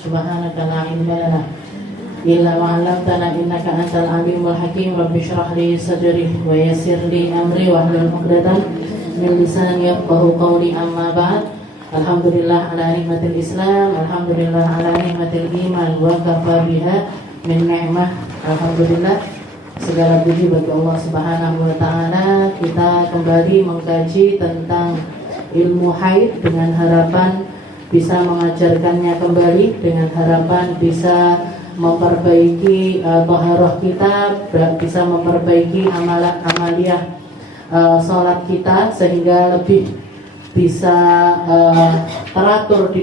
subhanaka la ilma lana illa ma 'allamtana innaka antal alimul hakim. Rabbi shrah li sadri wa yassir li amri wahlul 'uqdatam min lisani yafqahu qawli. Amma ba'd. Alhamdulillah ala nikmatil Islam, alhamdulillah ala nikmatil iman, wa kafa biha min ni'mah. Alhamdulillah, segala puji bagi Allah Subhanahu wa taala. Kita kembali mengkaji tentang ilmu haid dengan harapan bisa mengajarkannya kembali, dengan harapan bisa memperbaiki taharah kita, bisa memperbaiki amaliyah salat kita sehingga lebih bisa teratur di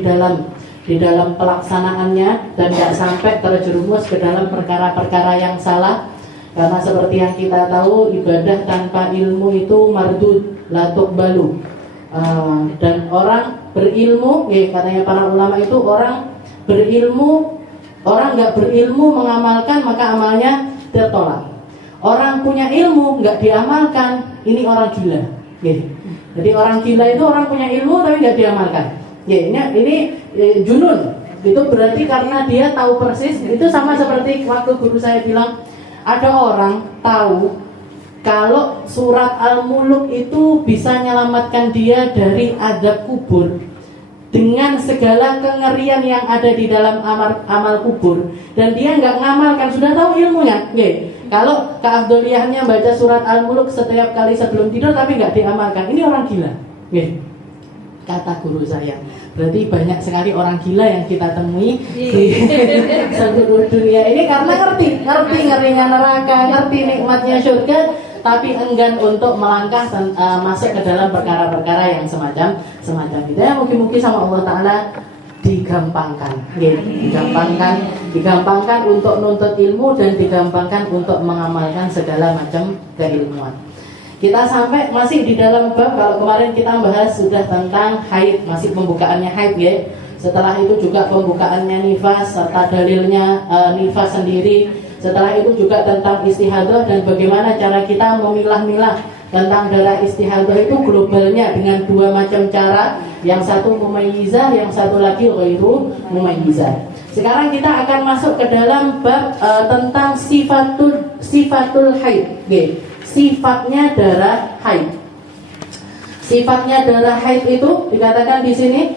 dalam pelaksanaannya dan tidak sampai terjerumus ke dalam perkara-perkara yang salah. Karena seperti yang kita tahu, ibadah tanpa ilmu itu mardud, la tuqbalu. Dan orang berilmu, katanya para ulama itu orang berilmu, orang nggak berilmu mengamalkan maka amalnya tertolak. Orang punya ilmu nggak diamalkan, ini orang gila. Jadi orang gila itu orang punya ilmu tapi nggak diamalkan. Ini junun. Itu berarti karena dia tahu persis. Itu sama seperti waktu guru saya bilang, ada orang tahu kalau surat Al-Muluk itu bisa menyelamatkan dia dari azab kubur dengan segala kengerian yang ada di dalam amal kubur, dan dia nggak ngamalkan, sudah tahu ilmunya. Kalau keafdoliyahnya baca surat Al-Muluk setiap kali sebelum tidur tapi nggak diamalkan, ini orang gila. Kata guru saya. Berarti banyak sekali orang gila yang kita temui di seluruh dunia ini karena ngerti ngerinya neraka, ngerti nikmatnya surga, tapi enggan untuk melangkah masuk ke dalam perkara-perkara yang semacam itu. Ya, mungkin sama Allah Ta'ala digampangkan untuk nuntut ilmu dan digampangkan untuk mengamalkan segala macam keilmuan. Kita sampai masih di dalam bab, kalau kemarin kita bahas sudah tentang haid, masih pembukaannya haid ya. Setelah itu juga pembukaannya nifas serta dalilnya nifas sendiri. Setelah itu juga tentang istihadah dan bagaimana cara kita memilah-milah tentang darah istihadah itu globalnya dengan dua macam cara. Yang satu mumayyizah, yang satu lagi ghairu mumayyizah. Sekarang kita akan masuk ke dalam bab tentang sifatul haid. Sifatnya darah haid. Sifatnya darah haid itu dikatakan di sini,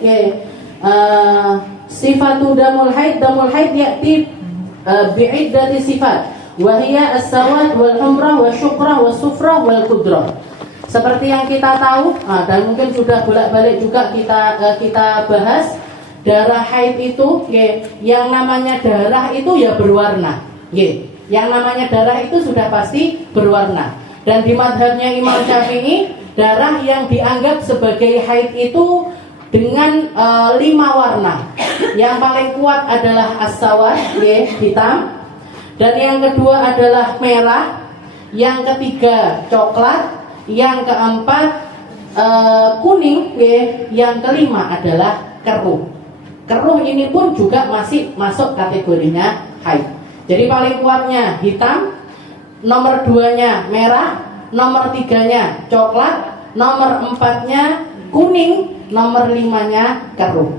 sifatu damul haid ya'ti bi'iddati sifat wa hiya as-sawad wal humrah wasyukrah wasufrah wal kudrah. Seperti yang kita tahu, dan mungkin sudah bolak-balik juga kita bahas, darah haid itu, yang namanya darah itu ya berwarna. Yang namanya darah itu sudah pasti berwarna. Dan di madhabnya Imam Syafi'i, darah yang dianggap sebagai haid itu dengan 5 warna. Yang paling kuat adalah as-sawad, hitam. Dan yang kedua adalah merah. Yang ketiga coklat. Yang keempat kuning, yang kelima adalah keruh. Keruh ini pun juga masih masuk kategorinya haid. Jadi paling kuatnya hitam, nomor 2-nya merah, nomor 3-nya coklat, nomor 4-nya kuning, nomor 5-nya keruh.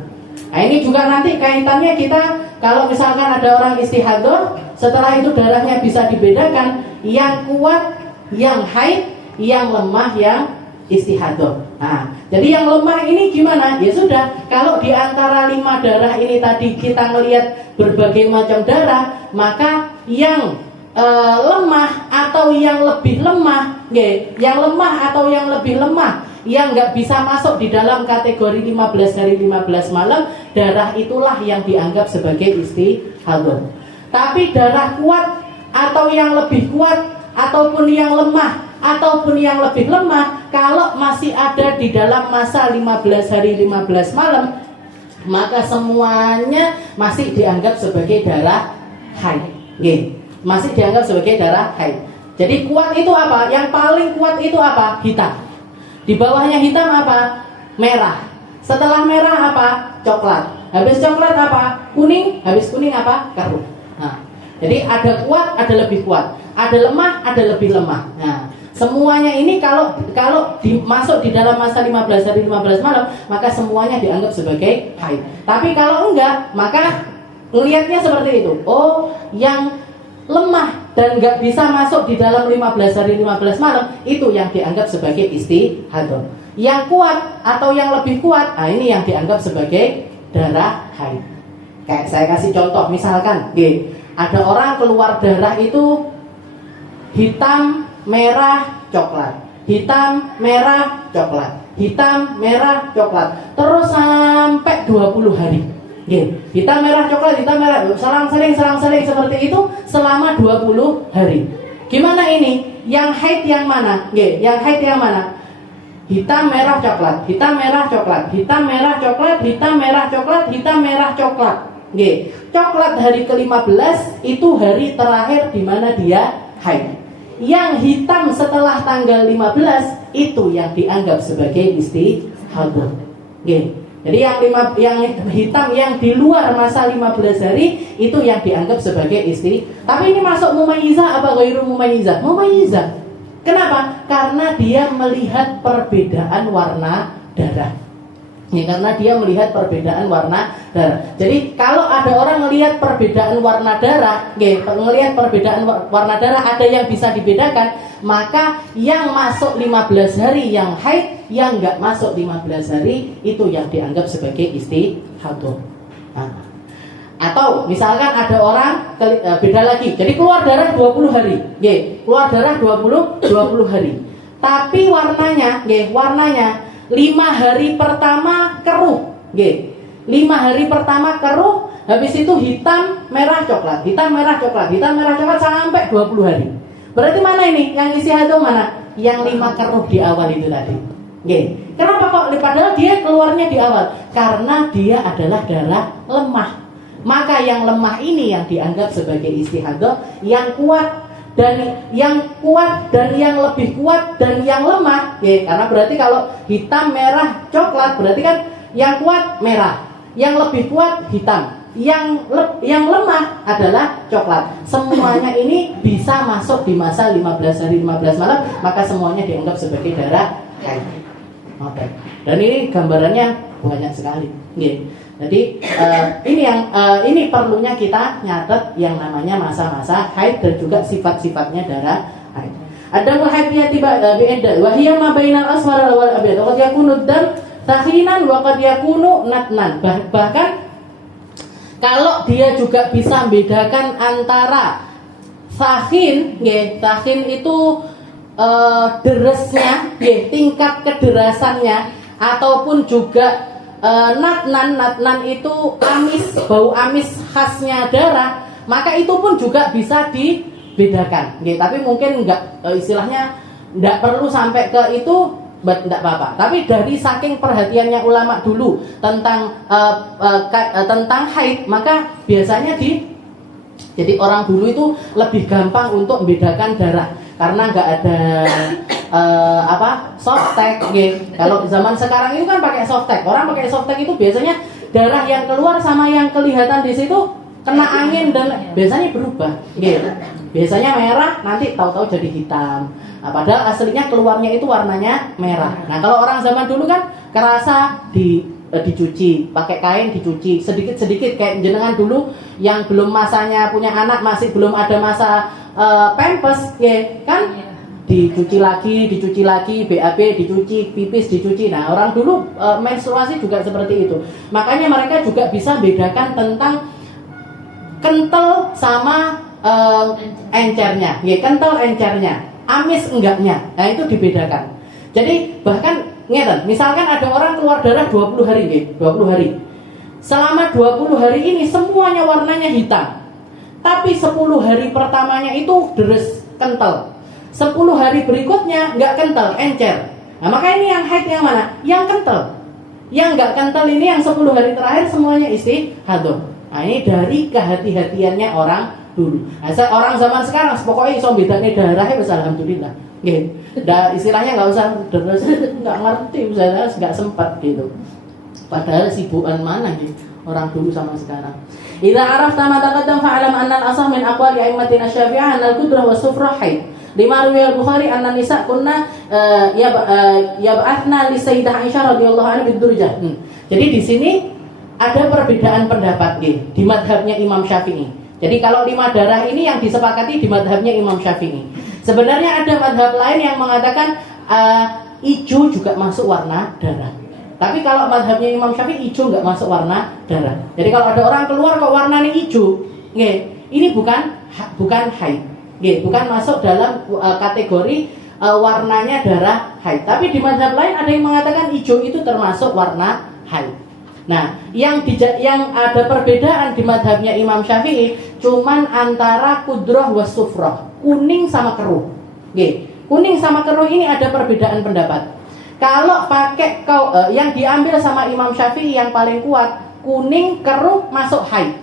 Nah ini juga nanti kaitannya kita, kalau misalkan ada orang istihadah, setelah itu darahnya bisa dibedakan, yang kuat, yang haid, yang lemah, yang istihadah. Nah, jadi yang lemah ini gimana? Ya sudah, kalau di antara 5 darah ini tadi kita melihat berbagai macam darah, maka yang lemah atau yang lebih lemah, yang lemah atau yang lebih lemah, yang nggak bisa masuk di dalam kategori 15 hari 15 malam, darah itulah yang dianggap sebagai istihadah. Tapi darah kuat atau yang lebih kuat ataupun yang lemah ataupun yang lebih lemah, kalau masih ada di dalam masa 15 hari 15 malam, maka semuanya masih dianggap sebagai darah haid. Masih dianggap sebagai darah haid. Jadi kuat itu apa? Yang paling kuat itu apa? Hitam. Di bawahnya hitam apa? Merah. Setelah merah apa? Coklat. Habis coklat apa? Kuning. Habis kuning apa? Keruh. Nah, jadi ada kuat, ada lebih kuat. Ada lemah, ada lebih lemah. Nah, semuanya ini kalau masuk di dalam masa 15 hari 15 malam, maka semuanya dianggap sebagai haid. Tapi kalau enggak, maka ngelihatnya seperti itu. Oh, yang lemah dan nggak bisa masuk di dalam 15 hari 15 malam itu yang dianggap sebagai istihadah. Yang kuat atau yang lebih kuat, nah ini yang dianggap sebagai darah haid. Kayak saya kasih contoh, misalkan, ada orang keluar darah itu hitam, merah, coklat, hitam, merah, coklat, hitam, merah, coklat, terus sampai 20 hari. Hitam, merah, coklat, hitam, merah, selang-seling seperti itu selama 20 hari. Gimana ini? Yang haid yang mana? Yang haid yang mana? Hitam, merah, coklat, hitam, merah, coklat, hitam, merah, coklat, hitam, merah, coklat, hitam, merah, coklat. Coklat hari ke-15 itu hari terakhir di mana dia haid. Yang hitam setelah tanggal 15 itu yang dianggap sebagai istihadah. Jadi yang hitam yang di luar masa 15 hari itu yang dianggap sebagai Tapi ini masuk mumayyizah apa ghairu mumayyizah? Mumayyizah. Kenapa? Karena dia melihat perbedaan warna darah. Karena dia melihat perbedaan warna darah. Jadi kalau ada orang melihat perbedaan warna darah, melihat perbedaan warna darah ada yang bisa dibedakan, maka yang masuk 15 hari yang haid, yang nggak masuk 15 hari itu yang dianggap sebagai istihadah. Atau misalkan ada orang beda lagi, jadi keluar darah 20 hari, keluar darah 20 hari, tapi warnanya 5 hari pertama keruh, 5 hari pertama keruh, habis itu hitam, merah, coklat, hitam, merah, coklat, hitam, merah, coklat sampai 20 hari. Berarti mana ini? Yang istihadah mana? Yang 5 keruh di awal itu tadi. Kenapa kok? Padahal dia keluarnya di awal, karena dia adalah darah lemah. Maka yang lemah ini yang dianggap sebagai istihadah, yang kuat dan yang lebih kuat dan yang lemah, karena berarti kalau hitam, merah, coklat berarti kan yang kuat merah, yang lebih kuat hitam, yang lemah adalah coklat. Semuanya ini bisa masuk di masa 15 hari 15 malam, maka semuanya dianggap sebagai darah haid. Oke. Dan ini gambarannya banyak sekali. Jadi ini perlunya kita nyatet yang namanya masa-masa haid dan juga sifat-sifatnya darah haid. Ada haidnya tiba bi'iddah wa hiya ma bainal asfar wal abyad. Qad yakunu dam sakhinan wa qad yakunu natnan. Bahkan kalau dia juga bisa membedakan antara sakhin, sakhin itu deresnya, tingkat kederasannya, ataupun juga natnan itu amis, bau amis khasnya darah, maka itu pun juga bisa dibedakan. Tapi mungkin istilahnya enggak perlu sampai ke itu, enggak apa-apa. Tapi dari saking perhatiannya ulama dulu tentang haid, maka biasanya jadi orang dulu itu lebih gampang untuk membedakan darah karena nggak ada softtek. Kalau zaman sekarang itu kan pakai softtek. Orang pakai softtek itu biasanya darah yang keluar sama yang kelihatan di situ kena angin dan biasanya berubah. Biasanya merah, nanti tahu-tahu jadi hitam. Padahal aslinya keluarnya itu warnanya merah. Nah, kalau orang zaman dulu kan kerasa dicuci, pakai kain dicuci sedikit-sedikit, kayak jenengan dulu yang belum masanya punya anak, masih belum ada masa pampers, kan dicuci lagi, BAB dicuci, pipis dicuci. Nah, orang dulu menstruasi juga seperti itu. Makanya mereka juga bisa bedakan tentang kental sama encernya, kental encernya, amis enggaknya. Nah, itu dibedakan. Jadi bahkan ngeten, misalkan ada orang keluar darah 20 hari, 20 hari. Selama 20 hari ini semuanya warnanya hitam. Tapi 10 hari pertamanya itu deres kental. 10 hari berikutnya nggak kental, encer. Nah, maka ini yang haid yang mana? Yang kental. Yang nggak kental ini yang 10 hari terakhir semuanya istihadah. Nah, ini dari kehati-hatiannya orang dulu. Nah, orang zaman sekarang pokoknya iso bedane darahnya wis alhamdulillah. Istilahnya nggak usah deres, nggak ngerti, misalnya nggak sempat gitu. Padahal sibukan mana gitu orang dulu sama sekarang. Idza arafta ma taqaddam fa'lam anna al-asah min aqwali a'immatina Syafi'iyah anna al-qudrah wa sufrah haid. Lima riwayat Bukhari anna nisa kunna yab'athna li Sayyidah Aisyah radhiyallahu anha bid-durjah. Jadi di sini ada perbedaan pendapat di madhabnya Imam Syafi'i. Jadi kalau 5 darah ini yang disepakati di madhabnya Imam Syafi'i. Sebenarnya ada madhab lain yang mengatakan hijau juga masuk warna darah. Tapi kalau madhabnya Imam Syafi'i hijau nggak masuk warna darah. Jadi kalau ada orang keluar kok warnanya hijau, ini bukan haid, bukan masuk dalam kategori warnanya darah haid. Tapi di madhab lain ada yang mengatakan hijau itu termasuk warna haid. Nah, yang ada perbedaan di madhabnya Imam Syafi'i cuman antara kudroh was sufroh, kuning sama keruh. Kuning sama keruh ini ada perbedaan pendapat. Kalau pakai yang diambil sama Imam Syafi'i yang paling kuat, kuning keruh masuk haid.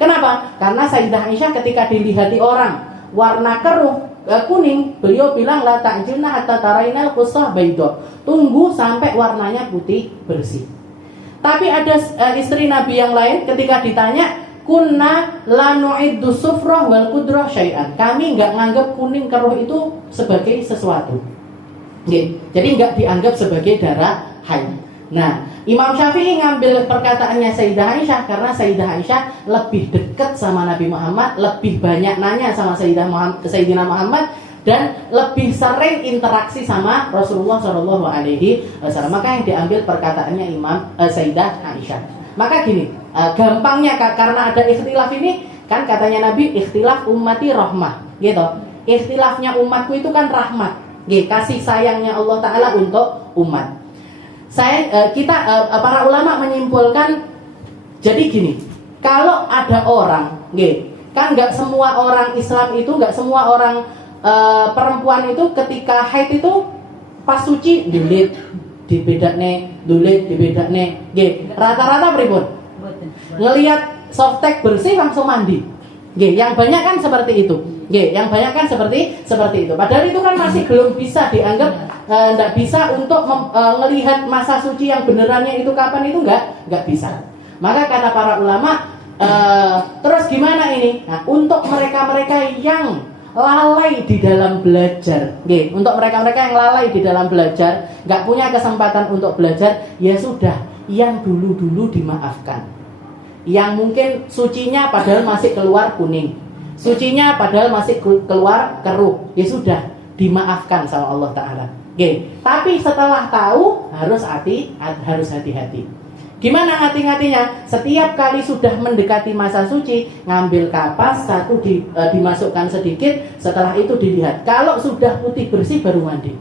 Kenapa? Karena Sayyidah Aisyah ketika dilihati orang warna keruh kuning, beliau bilang la ta'jilna hatta tarainal qusah bayda. Tunggu sampai warnanya putih bersih. Tapi ada istri Nabi yang lain ketika ditanya, kunna la nu'iddu sufrah wal kudrah syai'an. Kami enggak nganggap kuning keruh itu sebagai sesuatu. Jadi enggak dianggap sebagai darah haid. Nah, Imam Syafi'i ngambil perkataannya Sayyidah Aisyah karena Sayyidah Aisyah lebih dekat sama Nabi Muhammad, lebih banyak nanya sama Sayyidina Muhammad, dan lebih sering interaksi sama Rasulullah SAW. Maka yang diambil perkataannya Sayyidah Aisyah. Maka gini, gampangnya karena ada ikhtilaf ini, kan katanya Nabi, ikhtilaf ummati rahmah, gitu. Ikhtilafnya umatku itu kan rahmat, kasih sayangnya Allah Ta'ala untuk umat. Para ulama menyimpulkan, jadi gini, kalau ada orang, kan nggak semua orang Islam itu, nggak semua orang perempuan itu ketika haid itu pas suci dulit dibedakne, rata-rata pripun? Ngelihat softtek bersih langsung mandi. Yang banyak kan seperti itu. Yang banyak kan seperti itu. Padahal itu kan masih belum bisa dianggap, nggak bisa untuk melihat masa suci yang benerannya itu kapan, itu nggak bisa. Maka kata para ulama, terus gimana ini? Nah, untuk mereka-mereka yang lalai di dalam belajar, untuk mereka-mereka yang lalai di dalam belajar, nggak punya kesempatan untuk belajar, ya sudah, yang dulu-dulu dimaafkan. Yang mungkin sucinya padahal masih keluar kuning, sucinya padahal masih keluar keruh, ya sudah, dimaafkan sama Allah Ta'ala. Tapi setelah tahu harus hati-hati. Gimana hati-hatinya? Setiap kali sudah mendekati masa suci, ngambil kapas satu dimasukkan sedikit, setelah itu dilihat. Kalau sudah putih bersih baru mandi.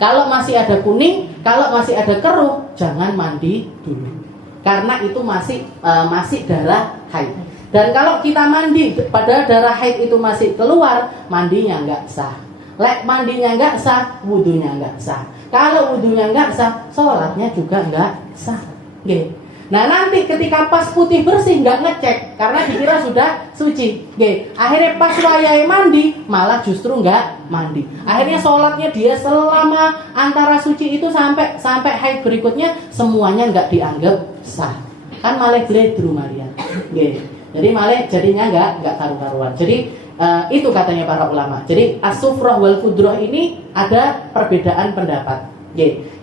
Kalau masih ada kuning, kalau masih ada keruh, jangan mandi dulu. Karena itu masih darah haid. Dan kalau kita mandi padahal darah haid itu masih keluar, mandinya nggak sah. Mandinya nggak sah, wudunya nggak sah. Kalau wudunya nggak sah, sholatnya juga nggak sah. Nah nanti ketika pas putih bersih nggak ngecek karena dikira sudah suci. Akhirnya pas wayai mandi malah justru nggak mandi. Akhirnya sholatnya dia selama antara suci itu sampai haid berikutnya semuanya nggak dianggap sah. Kan malah bledru Maria. Jadi malah jadinya nggak karu-karuan. Jadi itu katanya para ulama. Jadi as-sufrah wal kudroh ini ada perbedaan pendapat.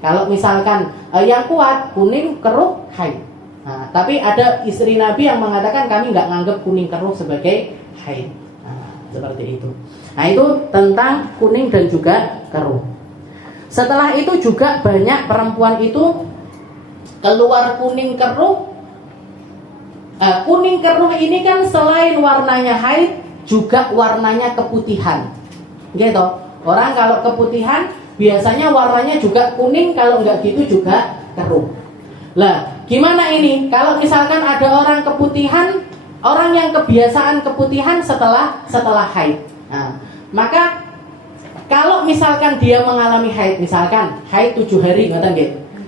Kalau misalkan yang kuat kuning keruh haid. Nah, tapi ada istri Nabi yang mengatakan kami nggak nganggap kuning keruh sebagai haid. Nah, seperti itu. Nah itu tentang kuning dan juga keruh. Setelah itu juga banyak perempuan itu keluar kuning keruh. Kuning keruh ini kan selain warnanya haid juga warnanya keputihan. Gitu. Orang kalau keputihan biasanya warnanya juga kuning, kalau nggak gitu juga keruh. Lah, gimana ini? Kalau misalkan ada orang keputihan, orang yang kebiasaan keputihan setelah haid. Nah, maka kalau misalkan dia mengalami haid, misalkan haid 7 hari,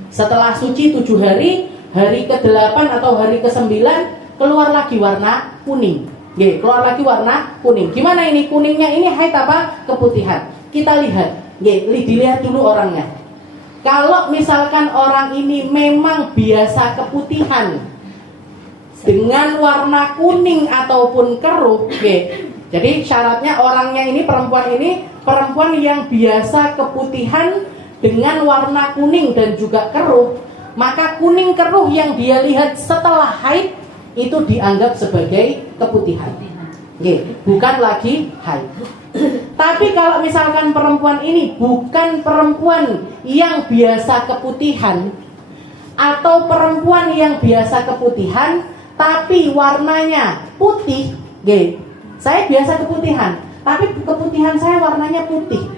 setelah suci 7 hari, hari ke-8 atau hari ke-9 keluar lagi warna kuning. Keluar lagi warna kuning. Gimana ini? Kuningnya ini haid apa keputihan? Kita lihat. Dilihat dulu orangnya. Kalau misalkan orang ini memang biasa keputihan dengan warna kuning ataupun keruh, jadi syaratnya orangnya ini perempuan yang biasa keputihan dengan warna kuning dan juga keruh, maka kuning keruh yang dia lihat setelah haid itu dianggap sebagai keputihan. Bukan lagi haid. Tapi kalau misalkan perempuan ini bukan perempuan yang biasa keputihan, atau perempuan yang biasa keputihan tapi warnanya putih, saya biasa keputihan tapi keputihan saya warnanya putih,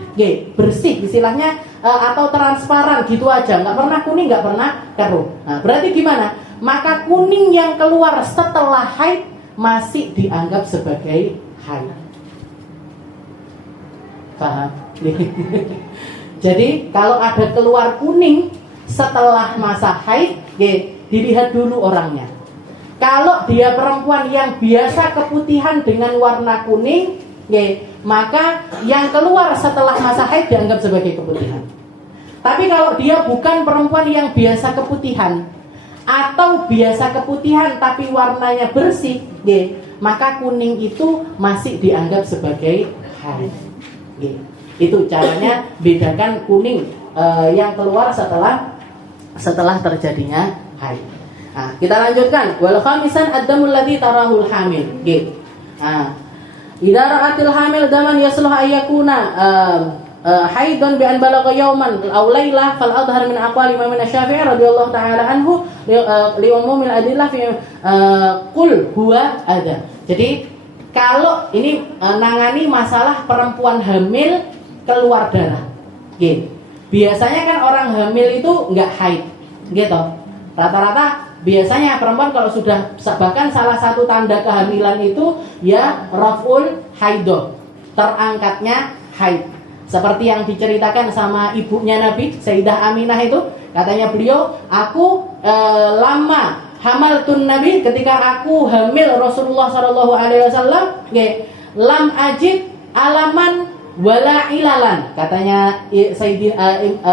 bersih istilahnya, atau transparan gitu aja, nggak pernah kuning, nggak pernah keruh. Nah, berarti gimana? Maka kuning yang keluar setelah haid masih dianggap sebagai haid. Paham? Jadi kalau ada keluar kuning setelah masa haid, dilihat dulu orangnya. Kalau dia perempuan yang biasa keputihan dengan warna kuning, maka yang keluar setelah masa haid dianggap sebagai keputihan. Tapi kalau dia bukan perempuan yang biasa keputihan, atau biasa keputihan tapi warnanya bersih, maka kuning itu masih dianggap sebagai haid. Itu caranya bedakan kuning yang keluar setelah terjadinya haid. Nah, kita lanjutkan. Wal khamisan ad-damul ladzi tarahul hamil. Nah, idza ra'atil hamil daman yasluh ayyakuna haidun bi an balagha yawman aw lailah fal adhar min aqwali Imam Syafi'i radhiyallahu taala anhu li umumil adillah fi qul huwa ada. Jadi kalau ini nangani masalah perempuan hamil keluar darah, biasanya kan orang hamil itu nggak haid, gitu. Rata-rata biasanya perempuan kalau sudah, bahkan salah satu tanda kehamilan itu ya raful haidoh, terangkatnya haid. Seperti yang diceritakan sama ibunya Nabi, Sayyidah Aminah itu, katanya beliau, aku lama hamaltun Nabi, ketika aku hamil Rasulullah sallallahu alaihi wasallam, lam ajid alaman wala ilalan, katanya Sayyidina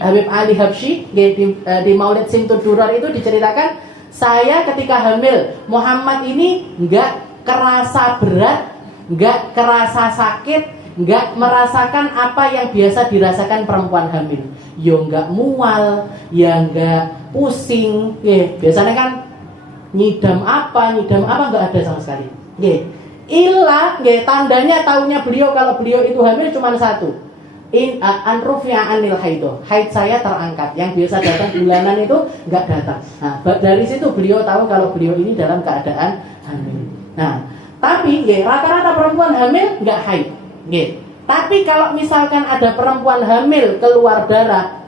Habib Ali Habsyi di Maulid Simtud Durar itu diceritakan, saya ketika hamil Muhammad ini nggak kerasa berat, nggak kerasa sakit, nggak merasakan apa yang biasa dirasakan perempuan hamil. Yo nggak mual, ya nggak pusing, biasanya kan nyidam apa nggak ada sama sekali. Illa, tandanya taunya beliau kalau beliau itu hamil cuma satu. Anrufya anil haido, haid saya terangkat, yang biasa datang bulanan itu nggak datang. Nah, dari situ beliau tahu kalau beliau ini dalam keadaan hamil. Nah, tapi rata-rata perempuan hamil nggak haid. Tapi kalau misalkan ada perempuan hamil keluar darah,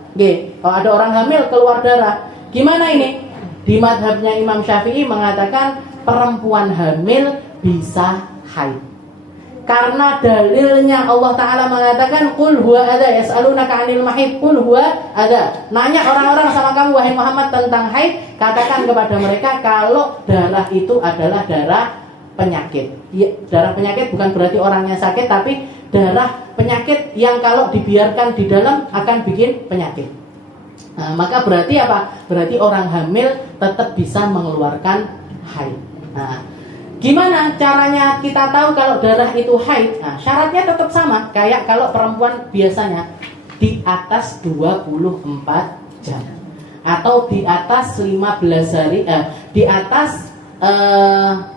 kalau ada orang hamil keluar darah, gimana ini? Di madhabnya Imam Syafi'i mengatakan perempuan hamil bisa haid. Karena dalilnya Allah Ta'ala mengatakan qul huwa ada, yas'alunaka 'anil mahid, qul huwa ada. Nanya orang-orang sama kamu wahai Muhammad tentang haid, katakan kepada mereka kalau darah itu adalah darah penyakit. Ya, darah penyakit bukan berarti orangnya sakit, tapi darah penyakit yang kalau dibiarkan di dalam akan bikin penyakit. Nah, maka berarti apa? Berarti orang hamil tetap bisa mengeluarkan haid. Nah, gimana caranya kita tahu kalau darah itu haid? Nah, syaratnya tetap sama kayak kalau perempuan biasanya, di atas 24 jam atau di atas 15 hari, di atas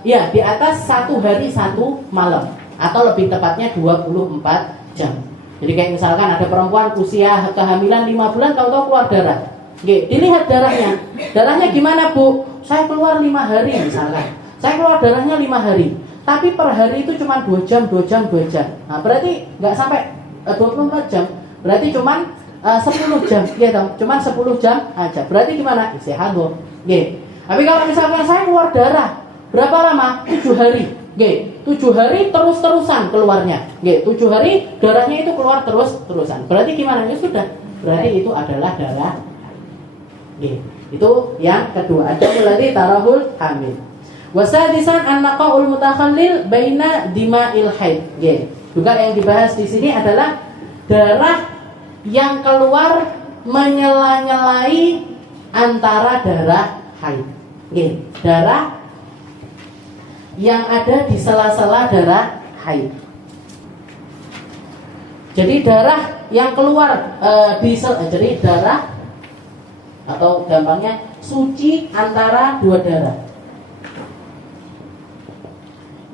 di atas 1 hari 1 malam, atau lebih tepatnya 24 jam. Jadi kayak misalkan ada perempuan usia kehamilan 5 bulan tahu-tahu keluar darah. Dilihat darahnya. Darahnya gimana, Bu? Saya keluar 5 hari misalkan. Saya keluar darahnya 5 hari. Tapi per hari itu cuma 2 jam. Nah, berarti nggak sampai 24 jam. Berarti cuma 10 jam, gitu. Cuma 10 jam aja. Berarti gimana? Istihadah. Tapi kalau misalkan saya keluar darah berapa lama? 7 hari. 7 hari terus-terusan keluarnya. 7 hari darahnya itu keluar terus-terusan. Berarti gimana? Ya sudah. Berarti itu adalah darah. Itu yang kedua. Ada mulai tarahul hamil. Wasadisan an-naqaul mutakhallil baina dima'il haid. Juga yang dibahas di sini adalah darah yang keluar menyela-nyelai antara darah haid. Darah yang ada di sela-sela darah haid. Jadi darah yang keluar jadi darah atau gampangnya suci antara dua darah.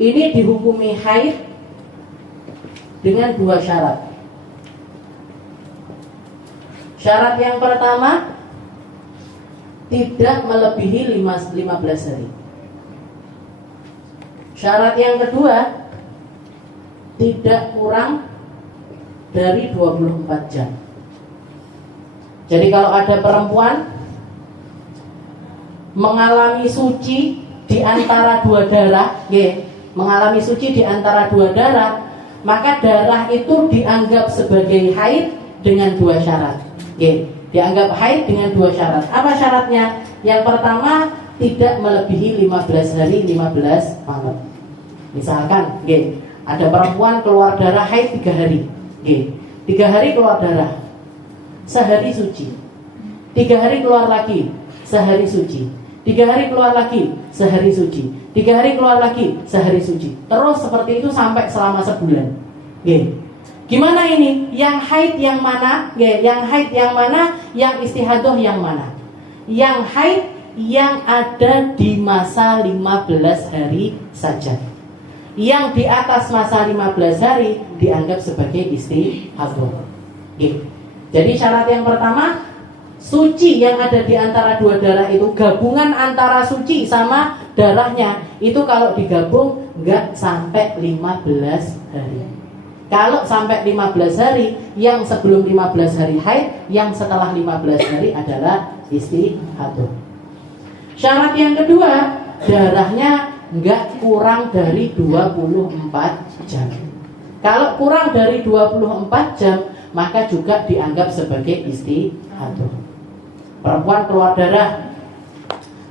Ini dihukumi haid dengan dua syarat. Syarat yang pertama, tidak melebihi 15 hari. Syarat yang kedua, tidak kurang dari 24 jam. Jadi kalau ada perempuan mengalami suci di antara dua darah, mengalami suci di antara dua darah, maka darah itu dianggap sebagai haid dengan dua syarat. Dianggap haid dengan dua syarat. Apa syaratnya? Yang pertama, tidak melebihi 15 hari 15 malam. Misalkan, ada perempuan keluar darah haid 3 hari. 3 hari keluar darah, sehari suci. 3 hari keluar lagi, sehari suci. 3 hari keluar lagi, sehari suci. 3 hari keluar lagi, sehari suci. Terus seperti itu sampai selama sebulan. Gimana ini? Yang haid yang mana? Yang haid yang mana? Yang istihadah yang mana? Yang haid yang ada di masa 15 hari saja. Yang di atas masa 15 hari dianggap sebagai istihadah. Jadi syarat yang pertama, suci yang ada di antara dua darah itu, gabungan antara suci sama darahnya itu kalau digabung nggak sampai 15 hari. Kalau sampai 15 hari, yang sebelum 15 hari haid, yang setelah 15 hari adalah istihadah. Syarat yang kedua, darahnya nggak kurang dari 24 jam. Kalau kurang dari 24 jam, maka juga dianggap sebagai istihadah. Perempuan keluar darah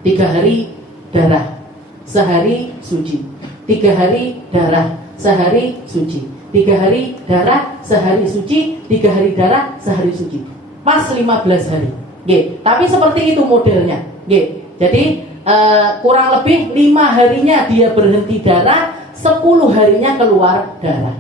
3 hari darah, sehari suci. 3 hari darah, sehari suci. 3 hari darah, sehari suci. 3 hari darah, sehari suci. Pas 15 hari. Tapi seperti itu modelnya. Jadi kurang lebih 5 harinya dia berhenti darah, 10 harinya keluar darah.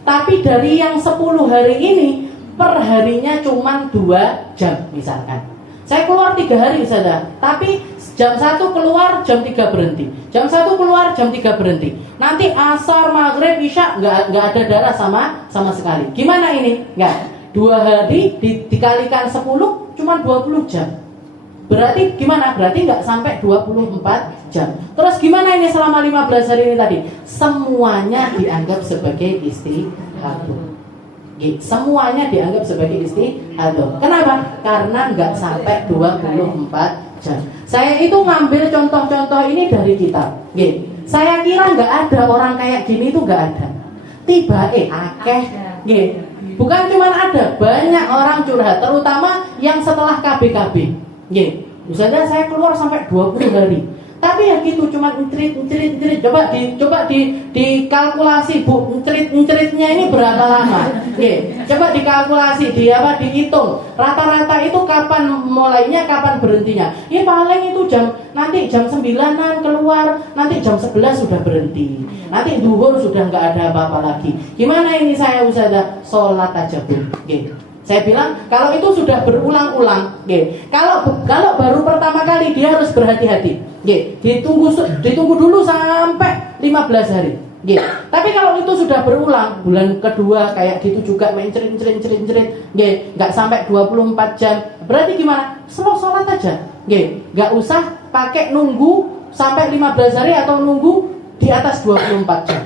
Tapi dari yang 10 hari ini, per harinya cuma 2 jam misalkan. Saya keluar 3 hari saja, tapi jam 1 keluar, jam 3 berhenti. Jam 1 keluar, jam 3 berhenti. Nanti asar, maghrib, isya nggak ada darah sama sekali. Gimana ini? Nggak. 2 hari dikalikan 10 cuma 20 jam. Berarti gimana? Berarti nggak sampai 24 jam. Terus gimana ini selama 15 hari ini tadi? Semuanya dianggap sebagai istihadah. Semuanya dianggap sebagai istihadah. Kenapa? Karena nggak sampai 24 jam. Saya itu ngambil contoh-contoh ini dari kitab. Saya kira nggak ada orang kayak gini, itu nggak ada. Tiba akeh. Bukan cuma ada, banyak orang curhat, terutama yang setelah KB. Misalnya saya keluar sampai 20 hari. Tapi ya gitu, cuma encerit. Coba dikalkulasi, Bu, enceritnya ini berapa lama? Coba dikalkulasi, dihitung. Rata-rata itu kapan mulainya, kapan berhentinya? Paling itu nanti jam 9-an keluar, nanti jam 11 sudah berhenti. Nanti duhur sudah nggak ada apa-apa lagi. Gimana ini saya Ustazah? Sholat aja, Bu. Saya bilang kalau itu sudah berulang-ulang, kalau baru pertama kali dia harus berhati-hati, ditunggu dulu sampai 15 hari. Tapi kalau itu sudah berulang, bulan kedua kayak gitu juga main cerit, nggak sampai 24 jam, berarti gimana? Sholat aja, nggak usah pakai nunggu sampai 15 hari atau nunggu di atas 24 jam,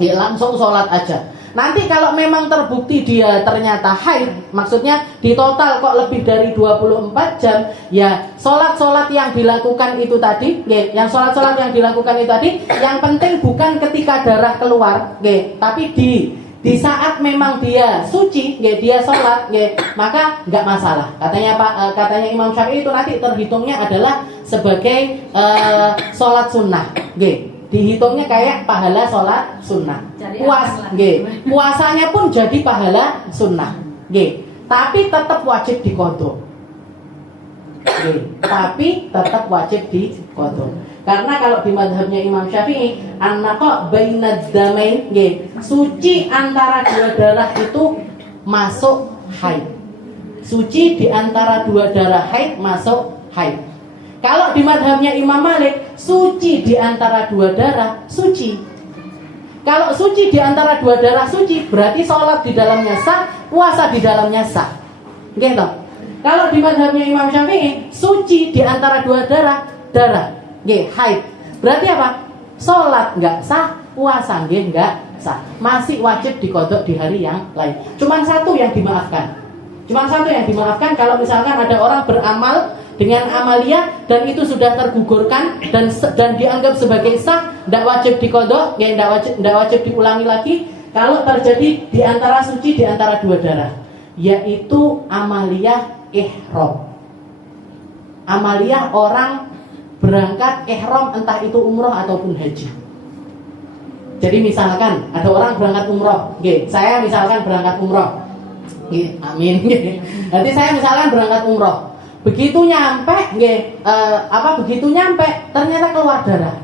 langsung sholat aja. Nanti kalau memang terbukti dia ternyata haid, maksudnya di total kok lebih dari 24 jam, ya sholat-sholat yang dilakukan itu tadi, sholat yang dilakukan itu tadi, yang penting bukan ketika darah keluar, tapi di saat memang dia suci, dia sholat, maka nggak masalah. Katanya Imam Syafi'i itu nanti terhitungnya adalah sebagai sholat sunnah, dihitungnya kayak pahala sholat sunnah. Puasanya pun jadi pahala sunnah. Tapi tetap wajib diqadha. Tapi tetap wajib diqadha. Karena kalau di mazhabnya Imam Syafi'i, an-naqa bainad damain, suci antara dua darah itu masuk haid. suci di antara dua darah haid masuk haid. Kalau di madhabnya Imam Malik, suci di antara dua darah suci. Kalau suci di antara dua darah suci, berarti sholat di dalamnya sah, puasa di dalamnya sah. Gitu. Kalau di madhabnya Imam Syafi'i, suci di antara dua darah haid. Berarti apa? Sholat nggak sah, puasa nggak sah. Masih wajib diqodho di hari yang lain. Cuman satu yang dimaafkan. Kalau misalkan ada orang beramal dengan amalia dan itu sudah tergugurkan dan dianggap sebagai sah, tidak wajib diqodho, ya tidak wajib diulangi lagi. Kalau terjadi di antara suci di antara dua darah, yaitu amalia ihram. Amalia orang berangkat ihram entah itu umroh ataupun haji. Jadi misalkan ada orang berangkat umroh, saya misalkan berangkat umroh, amin. Nanti saya misalkan berangkat umroh, begitu nyampe, begitu nyampe ternyata keluar darah,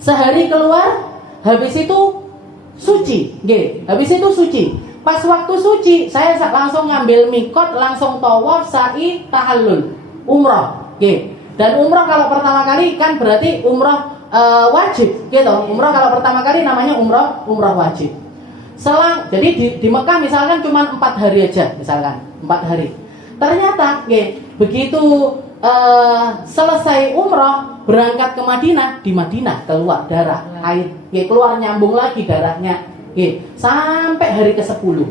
sehari keluar, habis itu suci, Pas waktu suci, saya langsung ngambil mikot, langsung tawaf, sa'i, tahallul, umroh, Dan umroh kalau pertama kali kan berarti umroh wajib, gitu. Umroh kalau pertama kali namanya umroh wajib. Jadi di Mekah misalkan cuma 4 hari aja, misalkan 4 hari. Ternyata, begitu selesai umroh berangkat ke Madinah, di Madinah keluar darah haid, keluar nyambung lagi darahnya, sampai hari ke-10,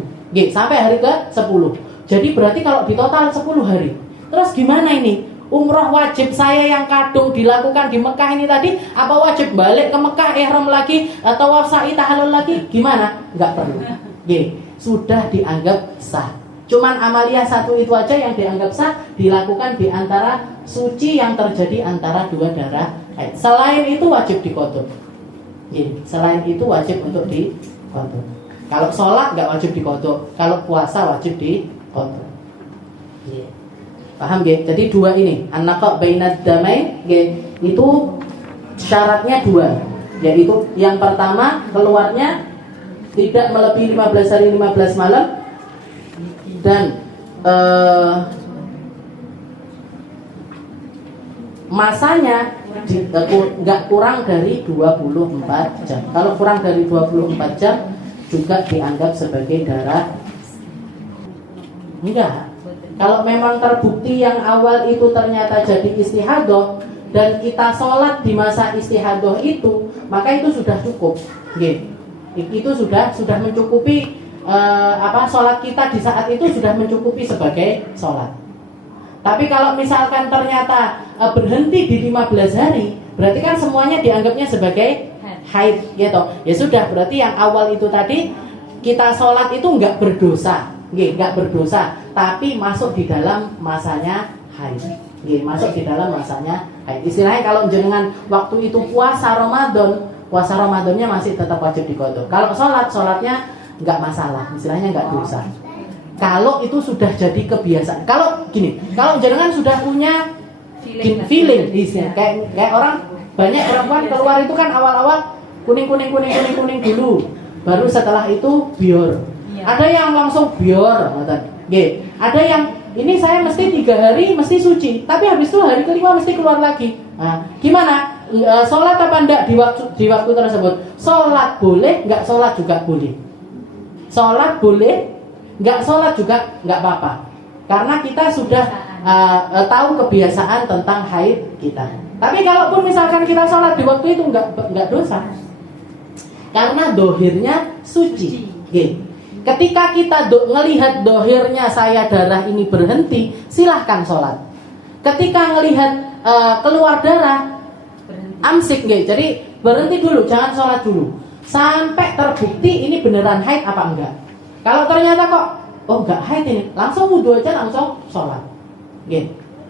sampai hari ke-10. Jadi berarti kalau di total 10 hari. Terus gimana ini? Umroh wajib saya yang kadung dilakukan di Mekah ini tadi, apa wajib balik ke Mekah ihram lagi atau sa'i tahallul lagi? Gimana? Enggak perlu. Sudah dianggap sah. Cuman amalia satu itu aja yang dianggap sah, dilakukan di antara suci yang terjadi antara dua darah haid. Selain itu wajib diqodho. Selain itu wajib untuk diqodho. Kalau sholat nggak wajib diqodho, kalau puasa wajib diqodho. Paham gak? Jadi dua ini an-naqa' bainad damain, itu syaratnya dua, yaitu yang pertama keluarnya tidak melebihi 15 hari 15 malam dan masanya nggak kurang dari 24 jam. Kalau kurang dari 24 jam juga dianggap sebagai darah. Enggak. Kalau memang terbukti yang awal itu ternyata jadi istihadoh dan kita sholat di masa istihadoh itu, maka itu sudah cukup. Itu sudah mencukupi sholat kita di saat itu sudah mencukupi sebagai sholat. Tapi kalau misalkan ternyata berhenti di 15 hari, berarti kan semuanya dianggapnya sebagai haid, gitu. Ya sudah, berarti yang awal itu tadi kita sholat itu nggak berdosa. Nggak berdosa, tapi masuk di dalam masanya haid. Masuk di dalam masanya haid. Istilahnya kalau jenengan waktu itu puasa Ramadannya masih tetap wajib diqodho. Kalau sholatnya nggak masalah, istilahnya nggak dosa. Kalau itu sudah jadi kebiasaan. Kalau jenengan sudah punya feeling, kayak orang banyak perempuan keluar itu kan awal-awal kuning dulu, baru setelah itu bior. Ada yang langsung bior, ada yang ini saya mesti 3 hari mesti suci, tapi habis itu hari kelima mesti keluar lagi. Nah, gimana? Sholat apa enggak di waktu tersebut? Sholat boleh, enggak sholat juga boleh. Sholat boleh, enggak sholat juga enggak apa-apa. Karena kita sudah tahu kebiasaan tentang haid kita. Tapi kalaupun misalkan kita sholat di waktu itu enggak dosa, karena dohirnya suci. Ketika kita ngelihat dohirnya saya darah ini berhenti, silahkan sholat. Ketika ngelihat keluar darah, amsik, jadi berhenti dulu, jangan sholat dulu sampai terbukti ini beneran haid apa enggak. Kalau ternyata kok enggak haid ini, langsung wudu aja langsung sholat.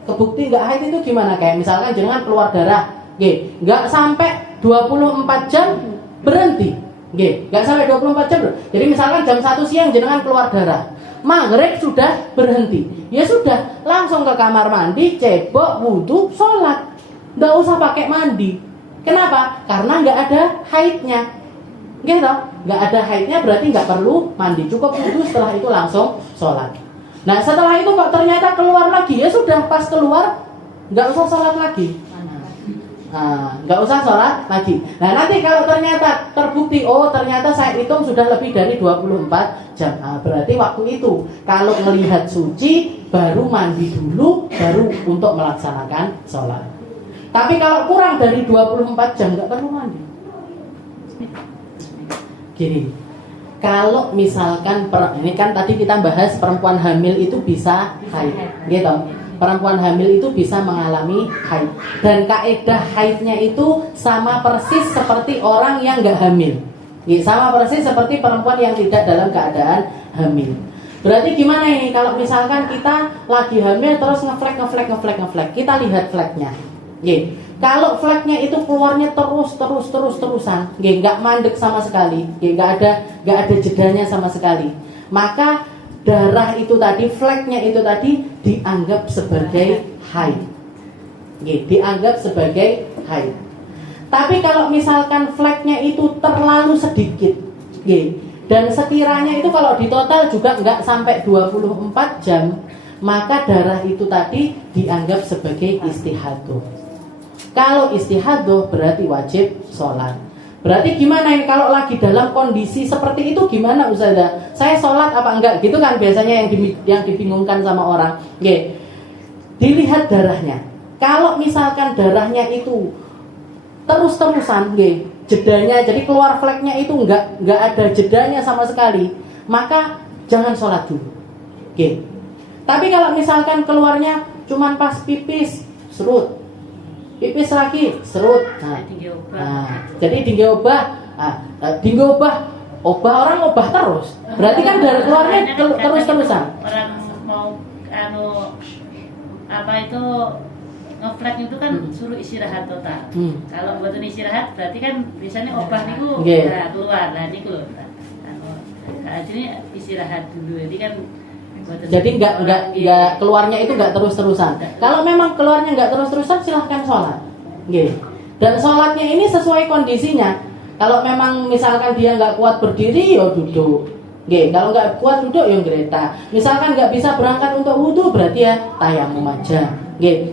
Kebukti enggak haid itu gimana? Kayak misalkan jangan keluar darah, enggak sampai 24 jam berhenti. Nggak sampai 24 jam. Jadi misalkan jam 1 siang jenengan keluar darah, maghrib sudah berhenti. Ya sudah, langsung ke kamar mandi, cebok, wudu, sholat. Nggak usah pakai mandi. Kenapa? Karena nggak ada haidnya. Nggak ada haidnya berarti nggak perlu mandi. Cukup wudu, setelah itu langsung sholat. Nah setelah itu kok ternyata keluar lagi, ya sudah, pas keluar nggak usah sholat lagi. Nggak usah sholat lagi. Nah nanti kalau ternyata terbukti, oh ternyata saya hitung sudah lebih dari 24 jam, berarti waktu itu kalau melihat suci baru mandi dulu, baru untuk melaksanakan sholat. Tapi kalau kurang dari 24 jam nggak perlu mandi. Gini, kalau misalkan ini kan tadi kita bahas perempuan hamil itu bisa haid, gitu. Perempuan hamil itu bisa mengalami haid, dan kaidah haidnya itu sama persis seperti orang yang nggak hamil, sama persis seperti perempuan yang tidak dalam keadaan hamil. Berarti gimana ini kalau misalkan kita lagi hamil terus ngeflek, kita lihat fleknya. Kalau fleknya itu keluarnya terusan, nggak mandek sama sekali, nggak ada jedanya sama sekali, maka darah itu tadi, fleknya itu tadi dianggap sebagai haid. Dianggap sebagai haid. Tapi kalau misalkan fleknya itu terlalu sedikit, dan sekiranya itu kalau di total juga nggak sampai 24 jam, maka darah itu tadi dianggap sebagai istihadah. Kalau istihadah berarti wajib sholat. Berarti gimana ini kalau lagi dalam kondisi seperti itu, gimana Ustazah? Saya sholat apa enggak? Gitu kan biasanya yang dibingungkan sama orang. Dilihat darahnya. Kalau misalkan darahnya itu terus-terusan, jedanya, jadi keluar fleknya itu enggak ada jedanya sama sekali, maka jangan sholat dulu. Tapi kalau misalkan keluarnya cuman pas pipis, serut, pipis lagi, serut. Jadi tinggi obah, orang obah terus. Berarti kan darah keluarnya terus-terusan. Orang mau itu ngeflek itu kan suruh istirahat total. Kalau buat istirahat berarti kan biasanya obah niku keluar. Nah niku lho. Jadi istirahat dulu. Jadi kan nggak keluarnya itu nggak terus-terusan. Kalau memang keluarnya nggak terus-terusan, silahkan sholat. Dan sholatnya ini sesuai kondisinya. Kalau memang misalkan dia nggak kuat berdiri, ya duduk. Kalau nggak kuat duduk, ya ngereta. Misalkan nggak bisa berangkat untuk wudhu, berarti ya tayamum aja.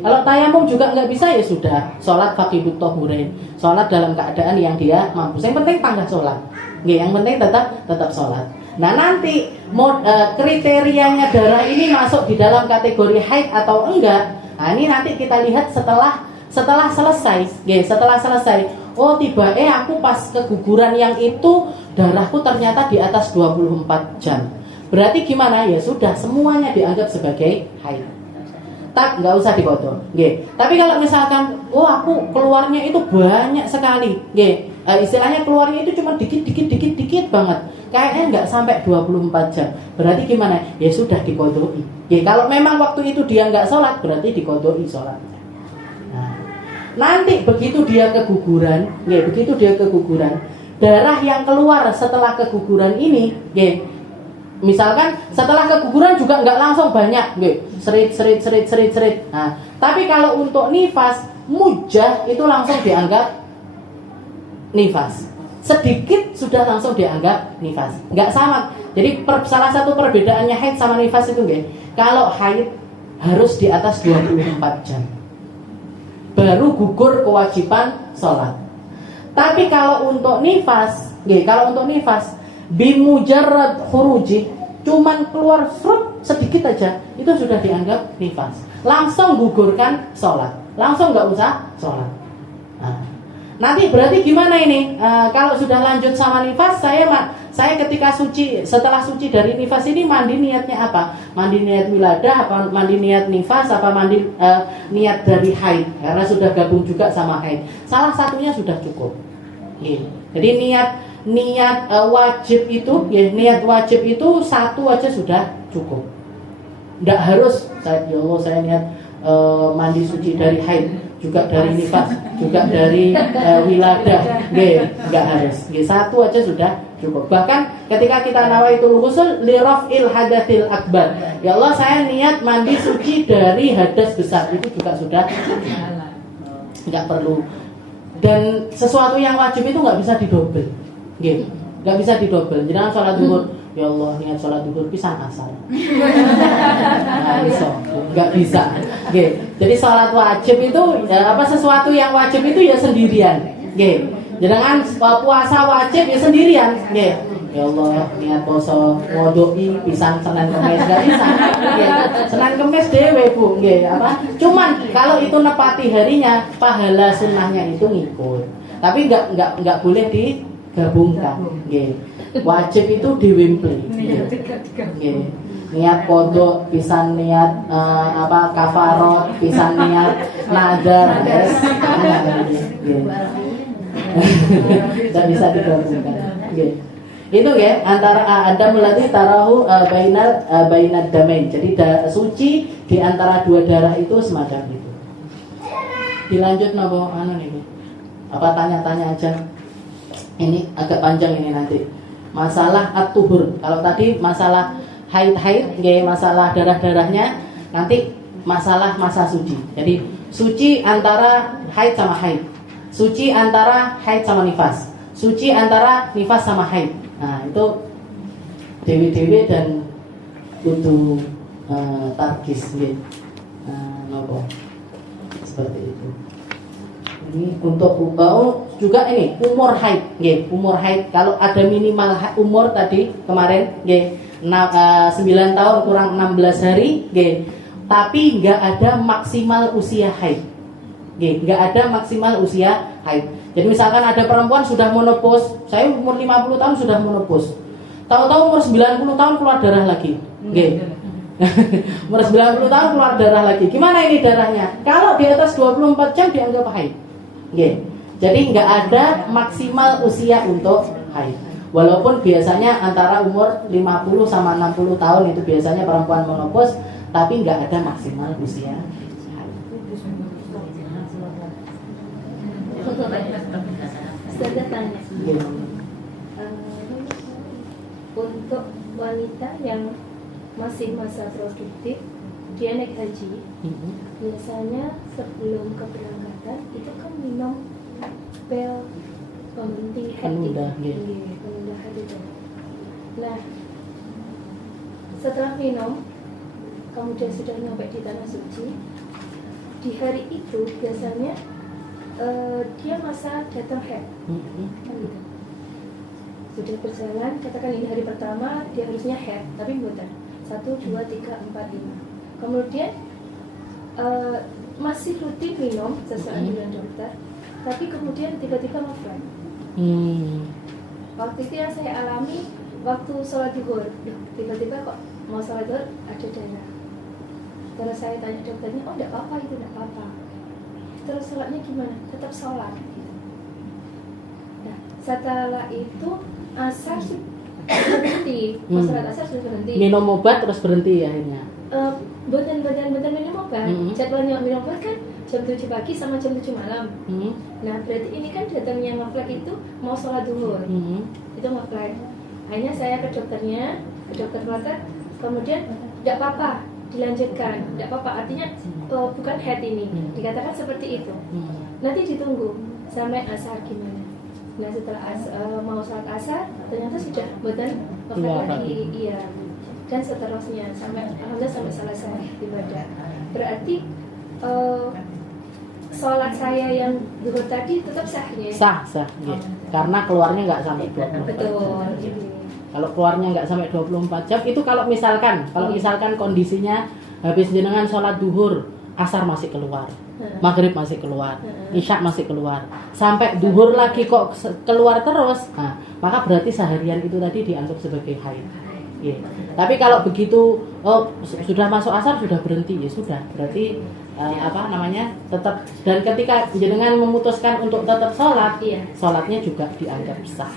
Kalau tayamum juga nggak bisa, ya sudah, sholat faqihut tahurain. Sholat dalam keadaan yang dia mampu. Yang penting tangga sholat. Yang penting tetap sholat. Nah nanti kriterianya darah ini masuk di dalam kategori haid atau enggak. Nah ini nanti kita lihat setelah selesai. Setelah selesai. Oh tiba aku pas keguguran yang itu darahku ternyata di atas 24 jam. Berarti gimana? Ya sudah, semuanya dianggap sebagai haid. Nggak usah dikodok. Tapi kalau misalkan aku keluarnya itu banyak sekali, istilahnya keluarnya itu cuma dikit banget, kayaknya nggak sampai 24 jam. Berarti gimana? Ya sudah dikodoi. Kalau memang waktu itu dia nggak sholat, berarti dikodoi sholatnya. Nah, nanti begitu dia keguguran, darah yang keluar setelah keguguran ini, misalkan setelah keguguran juga nggak langsung banyak, serit. Nah, tapi kalau untuk nifas, mujah itu langsung dianggap nifas. Sedikit sudah langsung dianggap nifas. Nggak sama. Jadi salah satu perbedaannya haid sama nifas itu, kalau haid harus di atas 24 jam. Baru gugur kewajiban sholat. Tapi kalau untuk nifas, bimujarrad khuruji, cuman keluar sedikit aja, itu sudah dianggap nifas. Langsung gugurkan sholat, langsung nggak usah sholat. Nanti berarti gimana ini? Kalau sudah lanjut sama nifas, saya ketika suci, setelah suci dari nifas ini mandi niatnya apa? Mandi niat wiladah, apa mandi niat nifas, apa mandi niat dari haid? Karena sudah gabung juga sama haid. Salah satunya sudah cukup. Jadi niat wajib itu, niat wajib itu satu aja sudah cukup. Nggak harus ya Allah saya niat mandi suci dari haid, juga dari nifas, juga dari wiladah, nggak harus. Satu aja sudah cukup. Bahkan ketika kita nawaitul ghusl li raf'il hadatsil akbar, ya Allah saya niat mandi suci dari hadas besar, itu juga sudah nggak perlu. Dan sesuatu yang wajib itu nggak bisa didobel, nggak bisa didobel. Jangan sholat zuhur ya Allah niat sholat duhur pisan asar. Nah, nggak bisa. Jadi sholat wajib itu sesuatu yang wajib itu ya sendirian. Jangan puasa wajib ya sendirian. Ya Allah niat poso ngodoi pisan Senin Kemis nggak bisa. Senin Kemis dewe Bu. Cuman kalau itu nepati harinya pahala sunnahnya itu ngikut. Tapi nggak boleh digabungkan. Wajib itu diwimpli. Niat kodok pisan niat kafarot pisan niat nadar tidak bisa digabungkan. Itu antara Anda melatih tarahu bainad damain. Jadi suci di antara dua darah itu semacam itu. Dilanjut nopo nih. Tanya-tanya aja. Ini agak panjang ini nanti. Masalah at-tuhur. Kalau tadi masalah haid, masalah darah-darahnya, nanti masalah masa suci. Jadi suci antara haid sama haid. Suci antara haid sama nifas. Suci antara nifas sama haid. Nah itu dewi-dewi dan kudu tarkis nopo seperti itu. Ini untuk juga ini umur haid, umur haid. Kalau ada minimal umur tadi kemarin, 9 tahun kurang 16 hari, tapi nggak ada maksimal usia haid, nggak ada maksimal usia haid. Jadi misalkan ada perempuan sudah menopause, saya umur 50 tahun sudah menopause, tahu-tahu umur 90 tahun keluar darah lagi, umur 90 tahun keluar darah lagi. Gimana ini darahnya? Kalau di atas 24 jam dianggap haid. Jadi nggak ada maksimal usia untuk haid. Walaupun biasanya antara umur 50 sama 60 tahun itu biasanya perempuan menopause, tapi nggak ada maksimal usia haid. Saya tanya, untuk wanita yang masih masa produktif, dia naik haji, biasanya sebelum keberangkatan itu kan minum pil penghenti haid, penunda haid itu. Nah, setelah minum, kemudian sudah sampai di tanah suci, di hari itu biasanya dia masa datang haid, kan gitu. Sudah berjalan, katakan ini hari pertama dia harusnya haid, tapi bukan 1, 2, 3, 4, 5. Kemudian masih rutin minum sesuai dengan dokter, tapi kemudian tiba-tiba ngeflat. Waktu itu yang saya alami waktu sholat duhur, tiba-tiba kok mau sholat duhur ada darah. Terus saya tanya dokternya, oh enggak apa-apa itu, enggak apa-apa. Terus sholatnya gimana? Tetap sholat gitu. Nah, setelah itu asar sudah berhenti, sholat asar sudah berhenti. Minum obat terus berhenti akhirnya. Bener minum obat. Jadwalnya minum obat kan jam 7 pagi sama jam 7 malam. Nah berarti ini kan datangnya ngeflag itu mau sholat duhur, itu ngeflag. Akhirnya saya ke dokternya, ke dokter mata, kemudian tidak apa-apa dilanjutkan, tidak apa-apa, artinya bukan haid ini, dikatakan seperti itu. Nanti ditunggu sampai asar gimana. Nah setelah mau sholat asar ternyata sudah buatan ngeflag lagi, iya. Dan seterusnya sampai alhamdulillah sampai selesai ibadah. Berarti sholat saya yang duhur tadi tetap sahnya. Sah, karena keluarnya nggak sampai 24 betul. jam. Kalau keluarnya nggak sampai 24 jam itu kalau misalkan kondisinya habis jenengan sholat duhur, asar masih keluar, maghrib masih keluar, isya masih keluar, sampai duhur lagi kok keluar terus, nah maka berarti seharian itu tadi dianggap sebagai haid. Tapi kalau begitu sudah masuk asar sudah berhenti, ya sudah berarti tetap. Dan ketika jenengan memutuskan untuk tetap sholat, sholatnya juga dianggap sah.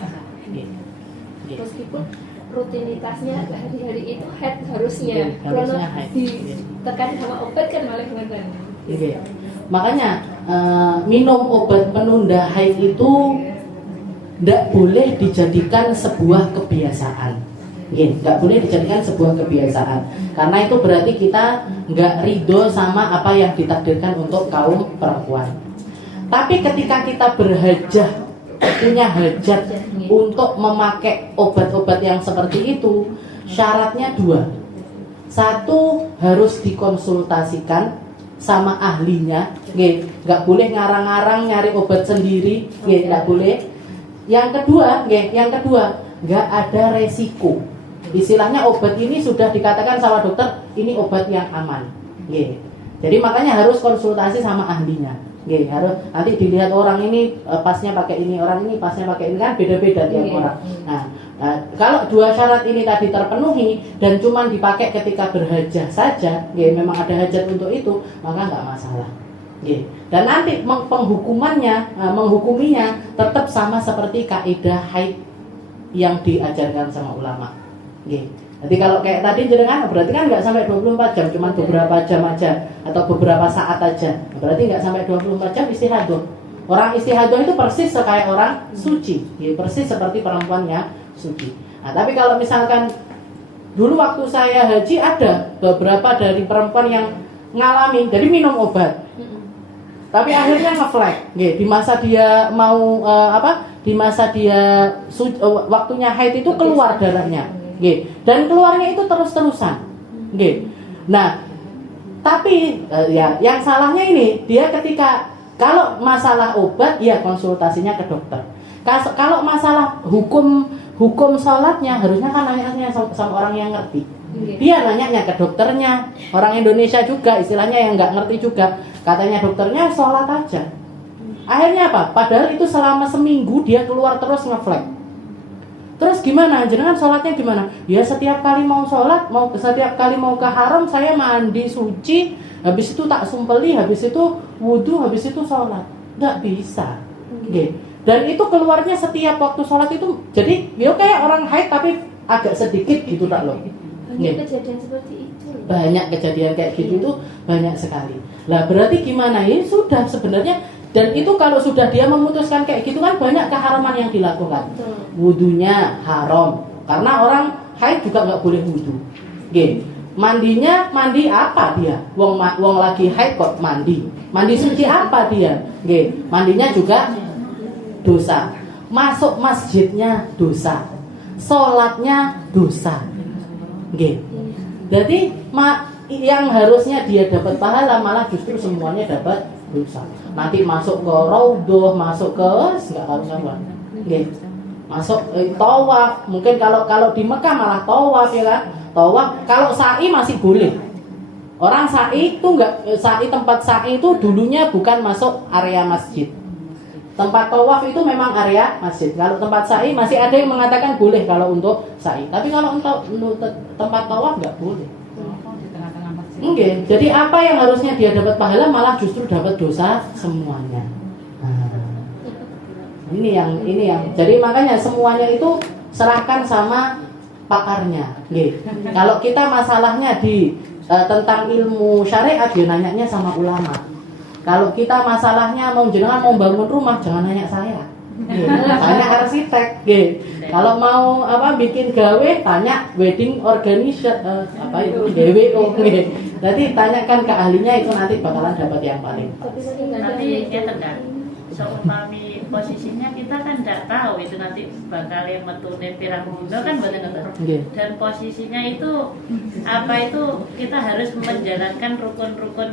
Meskipun rutinitasnya hari-hari itu haid harusnya haid. Ditekan sama obat kan malah kemarin. Makanya minum obat penunda haid itu tidak boleh dijadikan sebuah kebiasaan. Nggak boleh dijadikan sebuah kebiasaan, karena itu berarti kita nggak ridho sama apa yang ditakdirkan untuk kaum perempuan. Tapi ketika kita berhajah punya hajat untuk memakai obat-obat yang seperti itu, syaratnya 2. 1, harus dikonsultasikan sama ahlinya, nggak boleh ngarang-ngarang nyari obat sendiri, nggak boleh. Yang kedua, nggak ada resiko. Istilahnya obat ini sudah dikatakan sama dokter ini obat yang aman. Jadi makanya harus konsultasi sama ahlinya. Harus nanti dilihat orang ini pasnya pakai ini, orang ini pasnya pakai ini, kan beda-beda tiap orang. Nah, kalau 2 syarat ini tadi terpenuhi dan cuma dipakai ketika berhajat saja, memang ada hajat untuk itu, maka nggak masalah. Dan nanti menghukuminya tetap sama seperti kaidah haid yang diajarkan sama ulama. Jadi kalau kayak tadi jenengan berarti kan nggak sampai 24 jam, cuma beberapa jam aja atau beberapa saat aja. Berarti nggak sampai 24 jam istihadah. Orang istihadah itu persis kayak orang suci, persis seperti perempuan yang suci. Nah, tapi kalau misalkan dulu waktu saya haji ada beberapa dari perempuan yang ngalami, jadi minum obat, tapi akhirnya ngeflag, di masa dia mau di masa dia waktunya haid itu keluar darahnya, dan keluarnya itu terus-terusan, Nah, tapi ya yang salahnya ini dia ketika kalau masalah obat ya konsultasinya ke dokter. Kalau masalah hukum sholatnya harusnya kan nanya sama orang yang ngerti. Dia nanyanya ke dokternya, orang Indonesia juga istilahnya yang nggak ngerti juga. Katanya dokternya sholat aja. Akhirnya apa? Padahal itu selama seminggu dia keluar terus ngeflag. Terus gimana? Jenengan sholatnya gimana? Ya setiap kali mau sholat, setiap kali mau ke haram saya mandi suci, habis itu tak sumpeli, habis itu wudhu, habis itu sholat. Nggak bisa. Dan itu keluarnya setiap waktu sholat itu, jadi ya kayak orang haid tapi agak sedikit gitu tak loh. Banyak kejadian seperti itu. Banyak kejadian kayak gitu itu banyak sekali. Lah berarti gimana ya? Sudah sebenarnya. Dan itu kalau sudah dia memutuskan kayak gitu kan banyak keharaman yang dilakukan. Wudunya haram karena orang haid juga nggak boleh wudu. Mandinya mandi apa dia? Wong lagi haid kok mandi. Mandi suci apa dia? Mandinya juga dosa. Masuk masjidnya dosa. Sholatnya dosa. Jadi yang harusnya dia dapat pahala malah justru semuanya dapat dosa. Nanti masuk ke raudhah, masuk ke nggak karuan. Masuk tawaf. Mungkin kalau di Mekah malah tawaf ya kan. Tawaf kalau sa'i masih boleh. Orang sa'i itu tempat sa'i itu dulunya bukan masuk area masjid. Tempat tawaf itu memang area masjid. Kalau tempat sa'i masih ada yang mengatakan boleh kalau untuk sa'i. Tapi kalau untuk tempat tawaf nggak boleh. Jadi apa yang harusnya dia dapat pahala malah justru dapat dosa semuanya. Ini yang. Jadi makanya semuanya itu serahkan sama pakarnya. Kalau kita masalahnya tentang ilmu syariat, dia nanyanya sama ulama. Kalau kita masalahnya jenengan mau bangun rumah, jangan nanya saya. Tanya arsitek. Kalau mau bikin gawe, tanya wedding organizer GWO. Jadi tanyakan ke ahlinya, itu nanti bakalan dapat yang paling pas. Tapi dia tergantung. Seumpami posisinya kita kan tidak tahu itu nanti bakal yang metune pirang dino kan benar-benar. Dan posisinya itu kita harus menjalankan rukun-rukun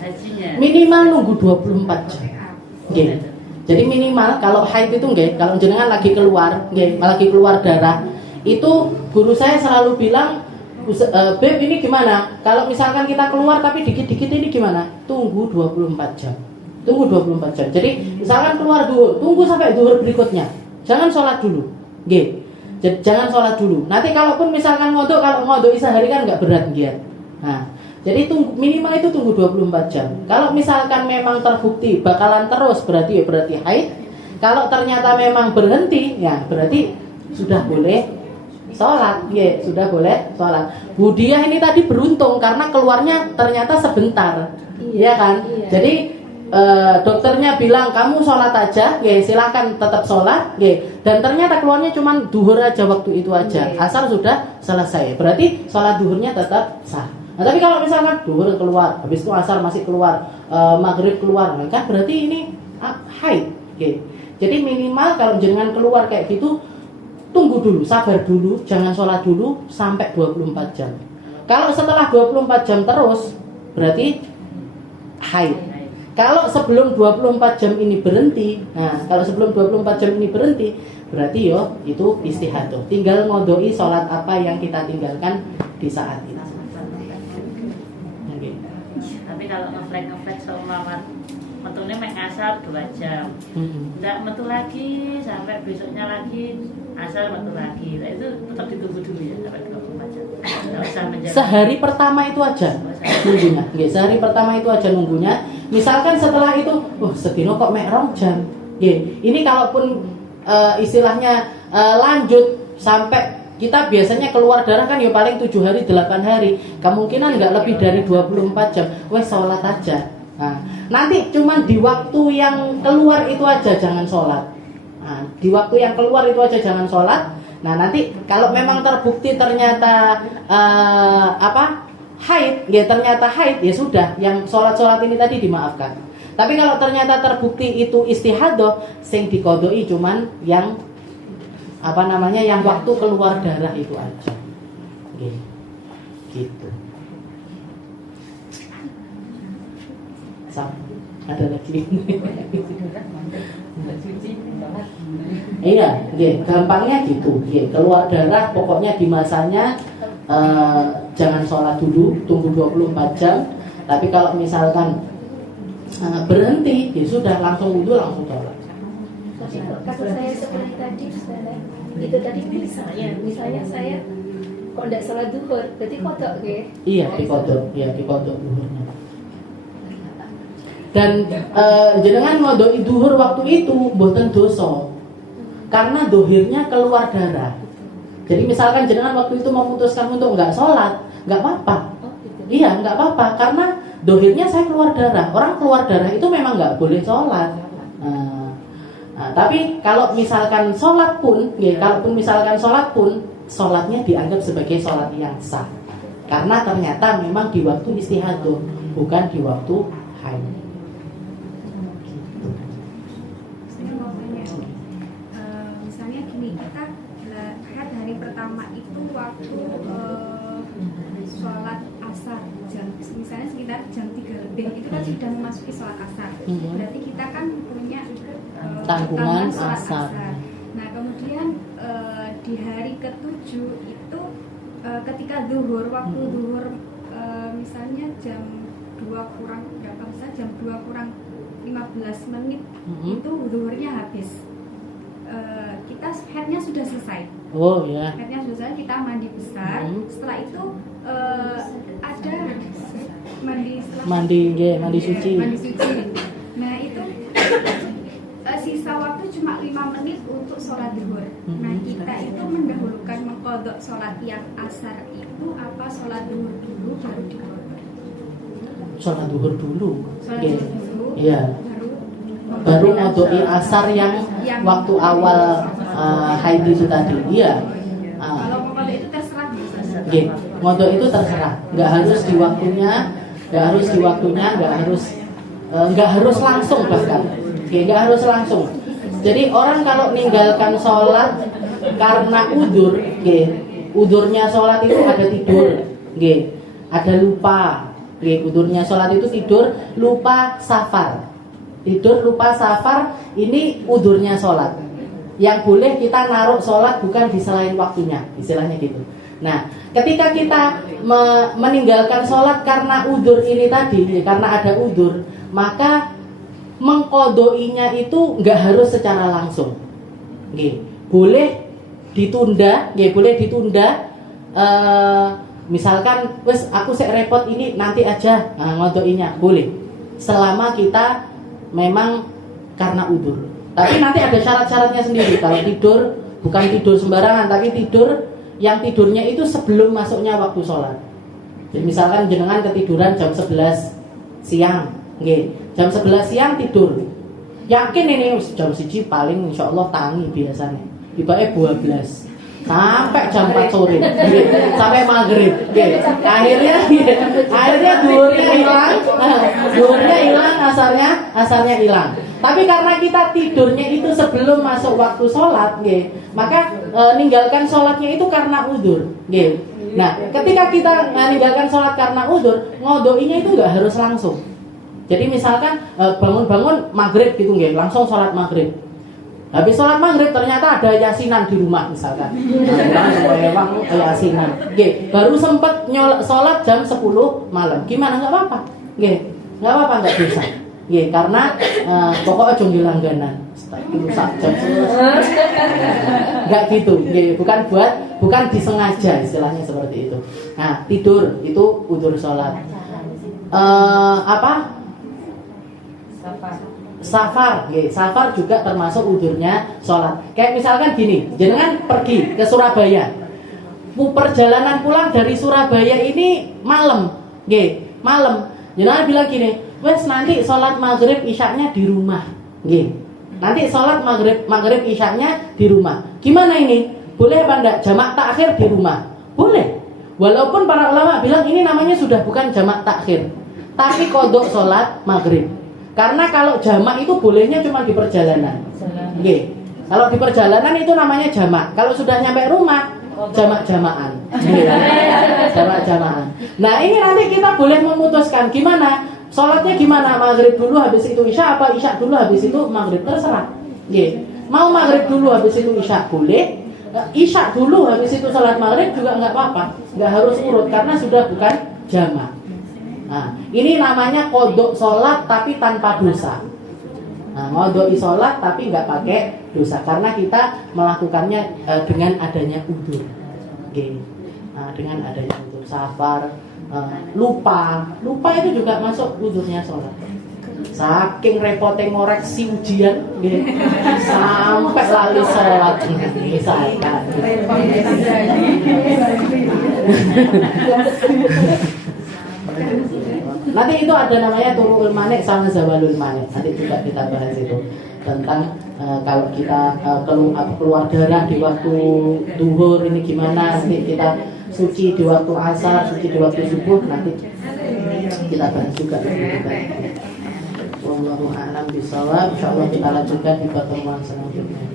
hajinya. Minimal nunggu 24 jam. Jadi minimal kalau haid itu kalau jenengan lagi keluar darah, itu guru saya selalu bilang, Beb ini gimana? Kalau misalkan kita keluar tapi dikit-dikit ini gimana? Tunggu 24 jam. Tunggu 24 jam. Jadi misalkan keluar duhur, tunggu sampai duhur berikutnya. Jangan sholat dulu. Jangan sholat dulu. Nanti kalaupun misalkan kalau ngodok sehari kan nggak berat Nah, jadi minimal itu tunggu 24 jam. Kalau misalkan memang terbukti bakalan terus berarti haid. Kalau ternyata memang berhenti, ya berarti sudah boleh sholat. Sudah boleh sholat. Budiah ini tadi beruntung karena keluarnya ternyata sebentar. Iya kan? Jadi dokternya bilang kamu sholat aja, silahkan tetap sholat, dan ternyata keluarnya cuma duhur aja waktu itu aja, asar sudah selesai, berarti sholat duhurnya tetap sah. Nah, tapi kalau misalkan duhur keluar, habis itu asar masih keluar, maghrib keluar, kan berarti ini haid. Jadi minimal kalau jenengan keluar kayak gitu, tunggu dulu, sabar dulu, jangan sholat dulu sampai 24 jam. Kalau setelah 24 jam terus, berarti haid. Kalau sebelum 24 jam ini berhenti, nah kalau sebelum 24 jam ini berhenti, berarti yo itu istihadah. Tinggal ngodoi sholat apa yang kita tinggalkan di saat itu. Okay. Tapi kalau ngeflag seumpama metune mek asar 2 jam. Enggak metu lagi sampai besoknya lagi asar metu lagi. Nah, itu tetap ditunggu dulu ya sampai 24 jam. Enggak usah menjaga. Sehari pertama itu aja nunggunya. Nggih, sehari pertama itu aja nunggunya. Misalkan setelah itu, sedino kok mek 2 jam. Nggih, ini kalaupun istilahnya lanjut sampai kita biasanya keluar darah kan ya paling 7 hari 8 hari. Kemungkinan nggak lebih dari 24 jam. Wes sholat aja. Nah, nanti cuman di waktu yang keluar itu aja jangan sholat. Nah, di waktu yang keluar itu aja jangan sholat. Nah, nanti kalau memang terbukti ternyata haid, ya ternyata haid, ya sudah, yang sholat ini tadi dimaafkan. Tapi kalau ternyata terbukti itu istihadah, sing dikodoi cuman yang yang waktu keluar darah itu aja. Gitu. Ada lagi. Iya, gampangnya gitu. Keluar darah pokoknya di masanya jangan sholat dulu, tunggu 24 jam. Tapi kalau misalkan berhenti, ya sudah langsung wudu langsung sholat. Kasus saya seperti tadi, itu tadi misalnya saya kok tidak sholat duhur, berarti kodok ke? Iya, dikodok duhurnya. Dan jenengan ngodoi duhur waktu itu mboten dosa, karena dohirnya keluar darah. Jadi misalkan jenengan waktu itu memutuskan untuk nggak sholat, nggak apa-apa. Iya, nggak apa-apa, karena dohirnya saya keluar darah. Orang keluar darah itu memang nggak boleh sholat. Nah, tapi kalau misalkan sholat pun, kalaupun misalkan sholat pun, sholatnya dianggap sebagai sholat yang sah, karena ternyata memang di waktu istihadah, bukan di waktu haid. Misalnya gini, kita haid hari pertama itu waktu sholat asar misalnya sekitar jam 3 lebih, itu kan sudah memasuki sholat asar. Berarti kita kan punya tanggungan asar. Nah kemudian di hari ke-7 itu ketika zuhur, waktu zuhur misalnya jam 2 kurang berapa, misalnya jam 2 kurang 15 menit itu zuhurnya habis. Kita haidnya sudah selesai. Oh ya. Haidnya sudah selesai, kita mandi besar. Setelah itu ada mandi suci. Nah itu sisa waktu cuma 5 menit untuk sholat zuhur. Nah kita itu mendahulukan mengkodok sholat yang asar itu apa sholat zuhur dulu baru dikodok? Sholat zuhur dulu. Sholat zuhur dulu. Iya. Baru ngodoi asar yang waktu awal haid itu tadi. Iya. Kalau mengkodok itu terserah. Ngodok itu terserah. Nggak harus di waktunya, nggak harus langsung bahkan. Nggak harus langsung. Jadi orang kalau meninggalkan sholat karena udur, udurnya sholat itu ada tidur, ada lupa, udurnya sholat itu tidur, lupa safar, ini udurnya sholat. Yang boleh kita naruh sholat bukan di selain waktunya, istilahnya gitu. Nah, ketika kita meninggalkan sholat karena udur ini tadi, karena ada udur, maka mengkodoinya itu nggak harus secara langsung, boleh ditunda, misalkan, wes aku sek repot ini nanti aja ngodoinya, boleh, selama kita memang karena udur. Tapi nanti ada syarat-syaratnya sendiri. Kalau tidur bukan tidur sembarangan, tapi tidur yang tidurnya itu sebelum masuknya waktu sholat. Jadi misalkan jenengan ketiduran jam 11 siang, jam 11 siang tidur, yakin ini jam 1 paling insya Allah tangi biasanya, tiba-tiba 12 sampai jam 4 sore, sampai maghrib, akhirnya duhurnya hilang, asarnya hilang. Tapi karena kita tidurnya itu sebelum masuk waktu sholat, nggih, maka ninggalkan sholatnya itu karena udzur, nggih. Nah, ketika kita meninggalkan sholat karena udzur, ngodoinya itu nggak harus langsung. Jadi misalkan bangun-bangun maghrib gitu, nggih, langsung sholat maghrib. Habis sholat maghrib ternyata ada yasinan di rumah misalkan. Memang yasinan, nggih. Baru sempat sholat jam 10 malam. Gimana? Nggak apa-apa, nggih. Nggak apa-apa, nggak bisa. Iya, karena pokoknya jonggi langganan. Rusak jam 11. Enggak gitu. Nggih, bukan disengaja, istilahnya seperti itu. Nah, tidur itu udzur sholat. Safar, nggih. Safar juga termasuk udzurnya sholat. Kayak misalkan gini, jenengan pergi ke Surabaya. Perjalanan pulang dari Surabaya ini malam, nggih, malam. Jenengan bilang gini, wes nanti sholat maghrib isyaknya di rumah, nggih. Nanti sholat maghrib isyaknya di rumah. Gimana ini? Boleh apa enggak? Jamak takhir di rumah? Boleh. Walaupun para ulama bilang ini namanya sudah bukan jamak takhir, tapi kodok sholat maghrib. Karena kalau jamak itu bolehnya cuma di perjalanan, nggih. Kalau di perjalanan itu namanya jamak. Kalau sudah nyampe rumah, jamak-jamakan. Jamak-jamakan. Nah, ini nanti kita boleh memutuskan gimana? Sholatnya gimana? Maghrib dulu habis itu isya, apa isya dulu habis itu maghrib, terserah. Nggih. Mau maghrib dulu habis itu isya boleh. Isya dulu habis itu sholat maghrib juga nggak apa-apa. Nggak harus urut karena sudah bukan jamak. Nah, ini namanya kodok sholat tapi tanpa dosa. Nah, ngodoi sholat tapi nggak pakai dosa karena kita melakukannya dengan adanya udzur. Oke. Nah, dengan adanya udzur, safar, lupa itu juga masuk udzurnya sholat. Saking repotnya ngoreksi ujian, sampai lali sholat misalkan. Nanti itu ada namanya turu'ul manik sama zawalul manik. Nanti juga kita bahas itu tentang kalau kita keluar darah di waktu duhur ini gimana. Nanti kita suci di waktu asar, suci di waktu subuh. Nanti kita bahas juga. Wallahu a'lam bishawab. Insyaallah kita lanjutkan di pertemuan selanjutnya.